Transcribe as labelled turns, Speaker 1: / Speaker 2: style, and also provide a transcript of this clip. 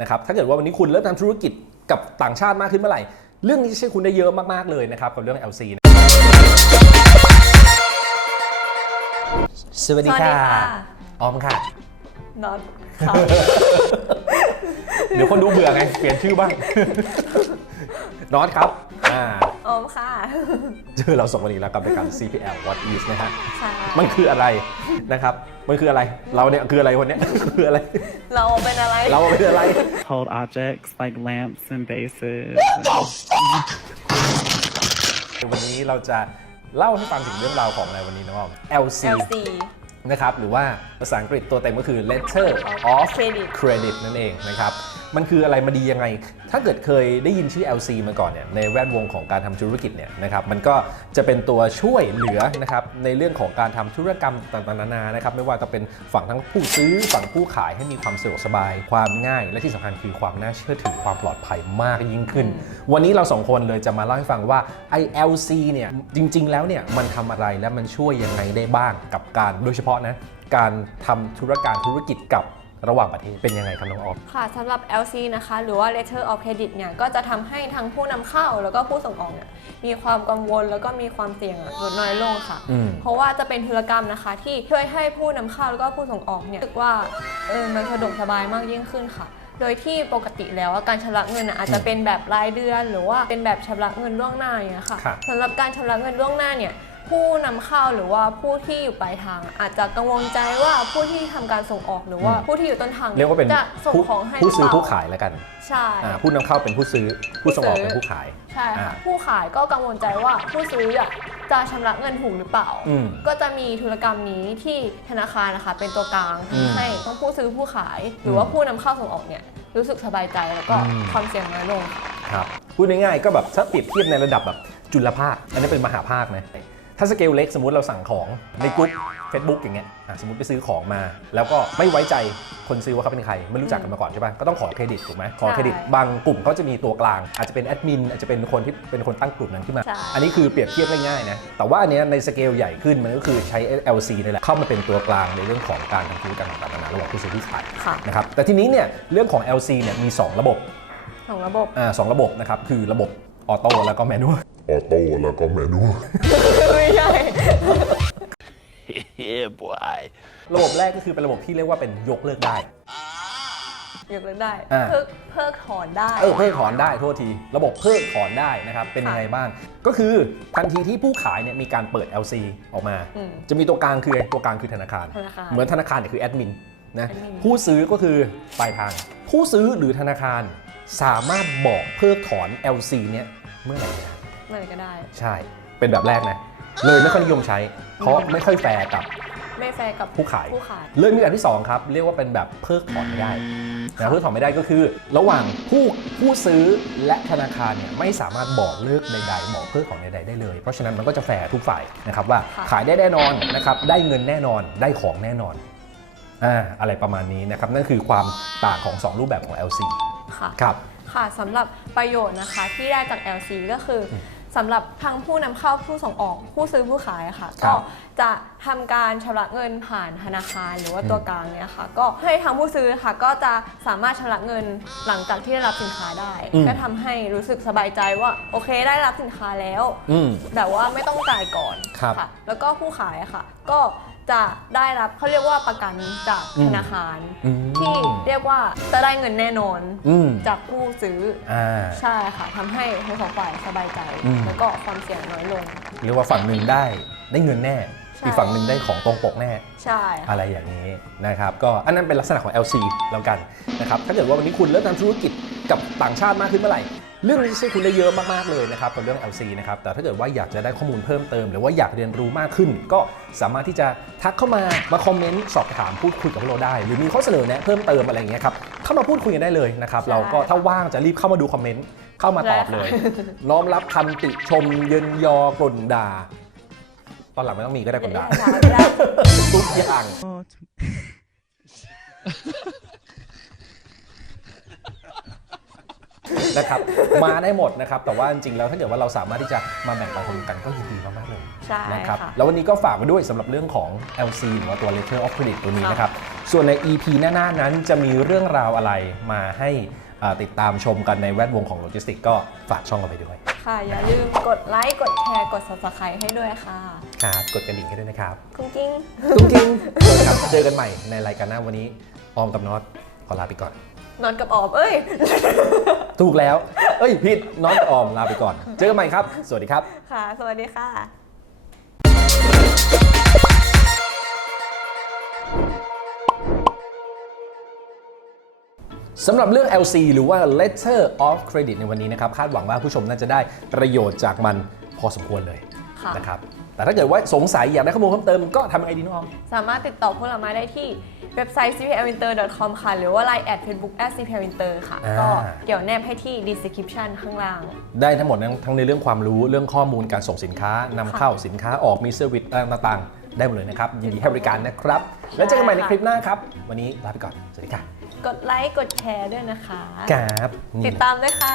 Speaker 1: นะครับถ้าเกิดว่าวันนี้คุณเริ่มทำธุรกิจกับต่างชาติมากขึ้นเมื่อไหร่ เรื่องนี้จะช่วยคุณได้เยอะมากๆเลยนะครับกับเรื่อง LC นะสวัสดีค่ะ
Speaker 2: สวัสดีค่ะ
Speaker 1: ออมค่ะ
Speaker 2: น็อตค่ะ
Speaker 1: เดี๋ยวคนดูเบื่อไง เปลี่ยนชื่อบ้างนอตครับ อ่า
Speaker 2: ออมค่ะ
Speaker 1: เจอเราสองวันอีกแล้วกับรายการ CPL What Is นะฮะ
Speaker 2: ค่ะ
Speaker 1: มันคืออะไรนะครับ มันคืออะไร เราเนี่ยคืออะไรคนเนี้ย คืออะไร
Speaker 2: เราเป็นอะไร
Speaker 1: เราเป็นอะไร
Speaker 3: hold objects like lamps and vases.
Speaker 1: วันนี้เราจะเล่าให้ฟังถึงเรื่องราวของอะไรวันนี้น้องออม LC
Speaker 2: LC
Speaker 1: นะครับ หรือว่าภาษาอังกฤษตัวเต็มก็คือ letter of
Speaker 2: Credit
Speaker 1: credit นั่นเองนะครับ มันคืออะไรมาดียังไง ถ้าเกิดเคยได้ยินชื่อ LC มาก่อนเนี่ยในแวดวงของการทำธุรกิจเนี่ยนะครับมันก็จะเป็นตัวช่วยเหลือนะครับในเรื่องของการทำธุรกรรมต่างๆนานานะครับไม่ว่าจะเป็นฝั่งทั้งผู้ซื้อฝั่งผู้ขายให้มีความสะดวกสบาย ความง่าย และที่สำคัญคือความน่าเชื่อถือความปลอดภัยมากยิ่งขึ้น วันนี้เราสองคนเลยจะมาเล่าให้ฟังว่า ILC เนี่ยจริง ๆ แล้วเนี่ยมันทำอะไรและมันช่วยยังไงได้บ้างกับการโดยเฉพาะนะการทำธุรการธุรกิจกับ ระหว่างประเทศเป็นยังไงครับน้องออม
Speaker 2: ค่ะสำหรับ LC นะคะ หรือว่า Letter of Credit เนี่ย ก็จะทำให้ทั้งผู้นำเข้าแล้วก็ผู้ส่งออกเนี่ย มีความกังวลแล้วก็มีความเสี่ยงอะลดน้อยลงค่ะ
Speaker 1: อืม
Speaker 2: เพราะว่าจะเป็นธุรกรรมนะคะ ที่ช่วยให้ผู้นำเข้าแล้วก็ผู้ส่งออกเนี่ยรู้สึกว่าเออมันสะดวกสบายมากยิ่งขึ้นค่ะ โดยที่ปกติแล้วอะการชำระเงินอะอาจจะเป็นแบบรายเดือน หรือว่าเป็นแบบชำระเงินล่วงหน้าอย่างเงี้ยค่ะ
Speaker 1: ครับ
Speaker 2: สำหรับการชำระเงินล่วงหน้าเนี่ย ผู้นำเข้าหรือว่าผู้ที่อยู่ปลายทางอะอาจจะกังวลใจว่าผู้ที่ทำการส่งออกหรือว่า
Speaker 1: อืม
Speaker 2: ผู้ที่อยู่ต้นทาง
Speaker 1: เรียกว่าเป็น
Speaker 2: จะส่ง
Speaker 1: ผู้
Speaker 2: ของให้
Speaker 1: ผู้ซื้อ
Speaker 2: หรื
Speaker 1: ผู้
Speaker 2: เปล่
Speaker 1: ขายแล้วกัน
Speaker 2: ใช่
Speaker 1: อ่าผู้นำเข้าเป็นผู้ซื้อผู้ส่งออกเป็นผู้ขาย
Speaker 2: ใช่ค่ะ
Speaker 1: อ่า
Speaker 2: ผู้ขายก็กังวลใจว่าผู้ซื้ออะจะชำระเงินถูกหรือเปล่า
Speaker 1: อืม
Speaker 2: ก็จะมีธุรกรรมนี้ที่ธนาคารนะคะ เป็นตัวกลาง
Speaker 1: อืม
Speaker 2: ทำให้ทั้งผู้ซื้อผู้ขาย หรือว่าผู้นำเข้าส่งออกเนี่ยรู้สึกสบายใจแล้วก็
Speaker 1: อืม
Speaker 2: ความเสี่ยงน้อยลงค่ะ
Speaker 1: ครับพูดง่ายๆก็แบบถ้าเปรียบเทียบในระดับแบบจุลภาค อันนี้เป็นมหาภาคนะ ถ้าสเกลเล็กสมมุติเราสั่งของในกลุ่ม Facebook อย่างเงี้ยอะสมมติไปซื้อของมา แล้วก็ไม่ไว้ใจคนซื้อว่าเขาเป็นใคร ไม่รู้จักกันมาก่อนใช่ป่ะก็ต้องขอเครดิตถูกไหมขอเครดิต
Speaker 2: ใช่
Speaker 1: บางกลุ่มเขาจะมีตัวกลาง อาจจะเป็นแอดมินอาจจะเป็นคนที่เป็นคนตั้งกลุ่มนั้นขึ้นมา
Speaker 2: ใช่
Speaker 1: อันนี้คือเปรียบเทียบง่ายๆนะแต่ว่าอันเนี้ยในสเกลใหญ่ขึ้นมันก็คือใช้ LC นี่แหละเข้ามาเป็นตัวกลางในเรื่องของการทำธุรกรรมต่างๆนานาระหว่างผู้ซื้อผู้ขาย
Speaker 2: ค่ะ
Speaker 1: นะครับแต่ทีนี้เนี่ยเรื่องของ LC เนี่ยมีสองระบบ
Speaker 2: ของระบบ
Speaker 1: อ่าสองระบบนะครับ คือระบบออโต้แล้วก็แมนนวล
Speaker 4: ออโต้แล้วก็แมนนวล
Speaker 2: ไม่ใช่
Speaker 4: yeah boy
Speaker 1: ระบบแรกก็คือเป็นระบบที่เรียกว่าเป็นยกเลิกได้
Speaker 2: ยกเลิกได้
Speaker 1: อ่า
Speaker 2: เพิกเพิกถอนได้
Speaker 1: เออเพิกถอนได้โทษที ระบบเพิกถอนได้นะครับ เป็นยังไงบ้าง ก็คือทันทีที่ผู้ขายเนี่ยมีการเปิด LC ออกมา
Speaker 2: อืม
Speaker 1: จะมีตัวกลางคืออะไรตัวกลางคือธนาคาร
Speaker 2: ธนาคาร
Speaker 1: เหมือนธนาคารเนี่ยคือแอดมินนะ
Speaker 2: แอดมิน
Speaker 1: ผู้ซื้อก็คือปลายทาง ผู้ซื้อหรือธนาคารสามารถบอกเพิกถอน LC เนี่ยเมื่อไหร่ก็ได้
Speaker 2: เมื่อไหร่ก็ได้
Speaker 1: ใช่ เป็นแบบแรกนะ เลยไม่ค่อยนิยมใช้ เพราะไม่ค่อยแฟร์กับ
Speaker 2: ไม่แฟร์กับ
Speaker 1: ผู้ขาย
Speaker 2: ผู้ขาย
Speaker 1: เลยมีแบบที่ 2 ครับ เรียกว่าเป็นแบบเพิกถอนไม่ได้นะเพิกถอนไม่ได้ก็คือ ระหว่างผู้ผู้ซื้อและธนาคารเนี่ยไม่สามารถบอกเลิกใดๆบอกเพิกถอนใดๆได้เลย เพราะฉะนั้นมันก็จะแฟร์ทุกฝ่ายนะครับว่า
Speaker 2: ค่ะ
Speaker 1: ขายได้แน่นอนนะครับได้เงินแน่นอนได้ของแน่นอนอ่าอะไรประมาณนี้นะครับนั่นคือความต่างของ2รูปแบบของ LC
Speaker 2: ค่ะ
Speaker 1: ครับ
Speaker 2: ค่ะสำหรับประโยชน์นะคะที่ได้จาก LC ก็คืออ สำหรับทั้งผู้นำเข้าผู้ส่งออกผู้ซื้อผู้ขายอะค่ะ
Speaker 1: ครั
Speaker 2: ก็
Speaker 1: บ
Speaker 2: จะทำการชำระเงินผ่านธนาคารหรือว่าตัวกลางเนี่ยค่ะ ก็ให้ทางผู้ซื้อค่ะ ก็จะสามารถชำระเงินหลังจากที่ได้รับสินค้าได้
Speaker 1: อืม
Speaker 2: ก็ทำให้รู้สึกสบายใจว่าโอเคได้รับสินค้าแล้ว
Speaker 1: อืม
Speaker 2: แต่ว่าไม่ต้องจ่ายก่อน
Speaker 1: ครับ
Speaker 2: ค่ะแล้วก็ผู้ขายอะค่ะ ก็ จะได้รับเขาเรียกว่าประกันจาก
Speaker 1: อืม
Speaker 2: ธนาคาร
Speaker 1: อืม
Speaker 2: ที่เรียกว่าจะได้เงินแน่นอน
Speaker 1: อืม
Speaker 2: จากผู้ซื้อ
Speaker 1: อ่า
Speaker 2: ใช่ค่ะทำให้ทั้งสองฝ่ายสบายใจ
Speaker 1: อืม
Speaker 2: แล้วก็ความเสี่ยงน้อยลง
Speaker 1: เรียกว่าฝั่งหนึ่งได้ได้เงินแน่
Speaker 2: ใช่
Speaker 1: อีกฝั่งหนึ่งได้ของตรงปกแน่
Speaker 2: ใช่ค่ะ
Speaker 1: อะไรอย่างนี้นะครับก็อันนั้นเป็นลักษณะของ LC แล้วกันนะครับถ้าเกิดว่าวันนี้คุณเริ่มทำธุรกิจกับต่างชาติมากขึ้นเมื่อไหร่ เรื่องนี้จะช่วยคุณได้เยอะมากๆเลยนะครับกับเรื่อง LC นะครับ แต่ถ้าเกิดว่าอยากจะได้ข้อมูลเพิ่มเติม หรือว่าอยากเรียนรู้มากขึ้น ก็สามารถที่จะทักเข้ามามาคอมเมนต์สอบถามพูดคุยกับพวกเราได้ หรือมีข้อเสนอแนะเพิ่มเติมอะไรอย่างเงี้ยครับเข้ามาพูดคุยกันได้เลยนะครับ เราก็ถ้าว่างจะรีบเข้ามาดูคอมเมนต์เข้ามาตอบเลย น้อมรับคำติชมเยินยอกล่นด่า ตอนหลังไม่ต้องมีก็ได้กล่นด่า
Speaker 2: ไม่ได้
Speaker 1: ทุกอย่าง นะครับ มาได้หมดนะครับ แต่ว่าจริงๆแล้วถ้าเกิดว่าเราสามารถที่จะมาแบ่งปันความรู้กันก็ยินดีมากๆเลย
Speaker 2: ใช่
Speaker 1: นะครับ
Speaker 2: ค่ะ
Speaker 1: แล้ววันนี้ก็ฝากไว้ด้วยสำหรับเรื่องของ LC หรือว่าตัว Letter of Credit ตัวนี้นะครับ ส่วนใน EP หน้าๆนั้นจะมีเรื่องราวอะไรมาให้อ่าติดตามชมกันในแวดวงของโลจิสติกก็ฝากช่องกันไปด้วย
Speaker 2: ค่ะ อย่าลืมกดไลค์ กดแชร์ กด subscribe ให้ด้วยค่ะ
Speaker 1: ครับกดกระดิ่งให้ด้วยนะครับ
Speaker 2: คุ้งกิ้ง
Speaker 1: ตุ้งกิ้งเจอกันครับเจอกันใหม่ในรายการหน้าวันนี้ ออมกับน็อตขอลาไปก่อน
Speaker 2: นอนกับออบเอ้ย
Speaker 1: ถูกแล้ว เอ้ยผิดน้องกับออมลาไปก่อน เจอกันใหม่ครับ สวัสดีครับ
Speaker 2: ค่ะ สวัสดีค่ะ
Speaker 1: สำหรับเรื่อง LC หรือว่า Letter of Credit ในวันนี้นะครับ คาดหวังว่าผู้ชมน่าจะได้ประโยชน์จากมันพอสมควรเลย
Speaker 2: ค่ะ
Speaker 1: นะครับ แต่ถ้าเกิดว่าสงสัยอยากได้ข้อมูลเพิ่มเติมก็ทำยังไงดีน้องออม
Speaker 2: สามารถติดต่อพวกเรามาได้ที่เว็บไซต์ cplwinter.com ค่ะ หรือว่า line at facebook at cplwinter ค่ะ
Speaker 1: อ่า
Speaker 2: ก็เดี๋ยวแนบให้ที่ description ข้างล่าง
Speaker 1: ได้ทั้งหมดทั้งทั้งในเรื่องความรู้เรื่องข้อมูลการส่งสินค้านำเข้าสินค้าออกมีเซอร์วิสต่างๆ ได้หมดเลยนะครับ ยินดีให้บริการนะครับ แล้วเจอกันใหม่ในคลิปหน้าครับ วันนี้ลาไปก่อน สวัสดีค่ะ
Speaker 2: กดไลค์กดแชร์ด้วยนะคะ
Speaker 1: ครับนี่
Speaker 2: ติดตามด้วยค่ะ